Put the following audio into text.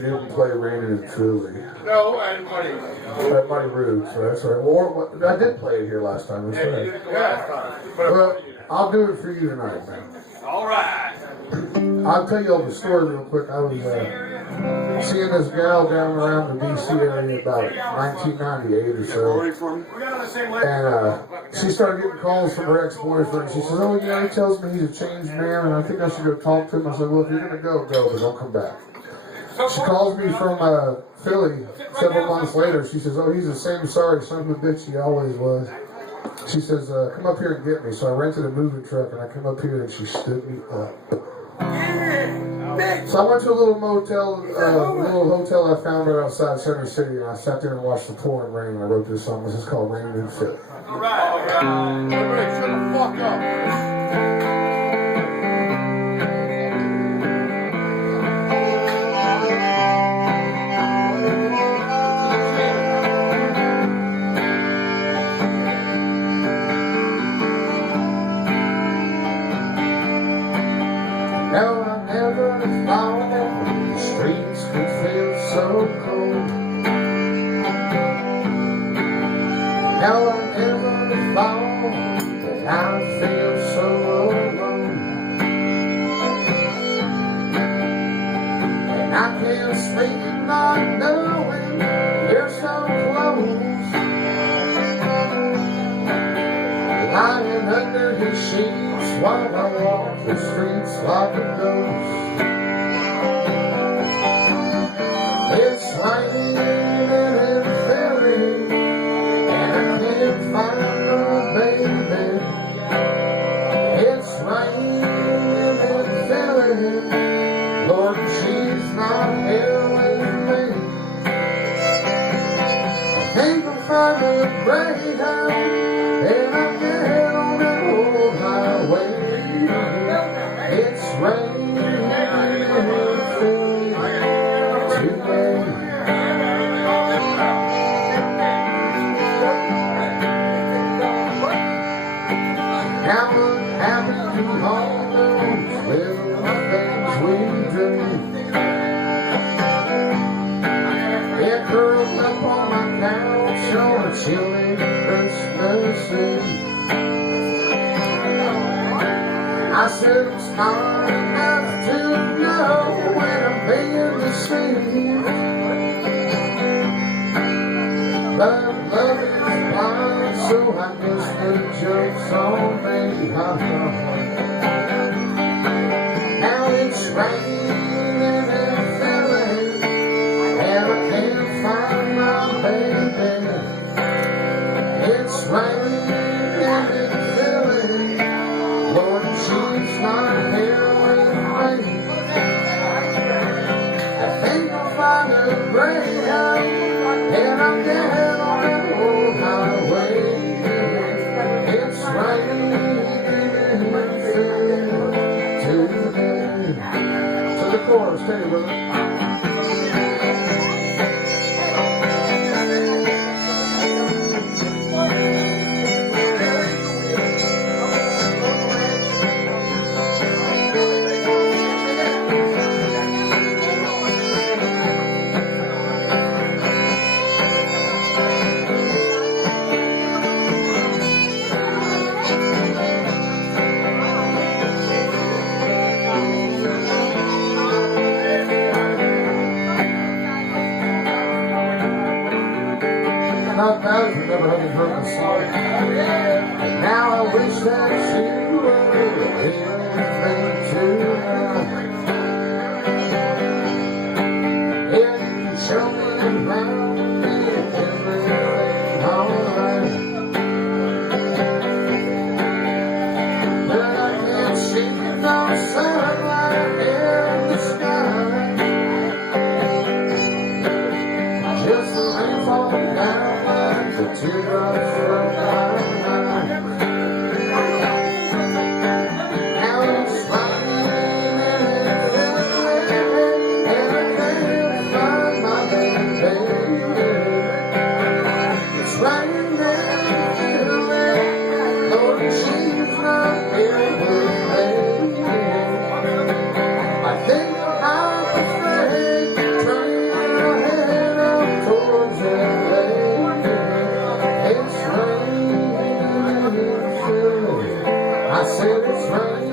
didn't play Rain and Truly. No, and Muddy. Muddy Roots, so that's right. Or, I did play it here last time. That's right. Last time. Well, I'll do it for you tonight, man. All right. I'll tell you all the story real quick. I was seeing this gal down around the D.C. area about 1998 or so. And she started getting calls from her ex-boyfriend. She says, oh, yeah, he tells me he's a changed man, and I think I should go talk to him. I said, well, if you're going to go, go, but don't come back. She calls me from Philly several months later. She says, oh, he's the same sorry son of a bitch he always was. She says, come up here and get me. So I rented a moving truck, and I come up here, and she stood me up. So I went to a little motel, little hotel I found right outside Center City, and I sat there and watched the pouring rain. I wrote this song. This is called Rain in Philly. All right. Everybody shut the fuck up. Now I never thought that I'd feel so alone, and I can't sleep not knowing you're so close, lying under his sheets while I walk the streets like a ghost. It's raining and it's filling, find my baby. It's raining and filling, Lord, she's not here with me. I think I'll find a Greyhound and I'll get on that old highway. It's raining and filling today. Now what happened to all those little things we dreamed? It curled up on my couch on a chilly Christmas Eve. I said I'm smart enough to know when I'm being deceived, but love is blind, so I guess the joke's on me. Now it's raining and filling, and I can't find my baby. It's raining and filling, Lord, she's not here with me. I think I'll find a Greyhound and I'll get on that old highway. It's raining and filling today. To the chorus, stay with us. Not bad for never having heard the song. And now I wish that you were anything tonight. Yeah, you can show me around and everything alright. But I can't see no sunlight in the sky. Just the rain falling down. The teardrops from my eyes. Now it's raining I said it's funny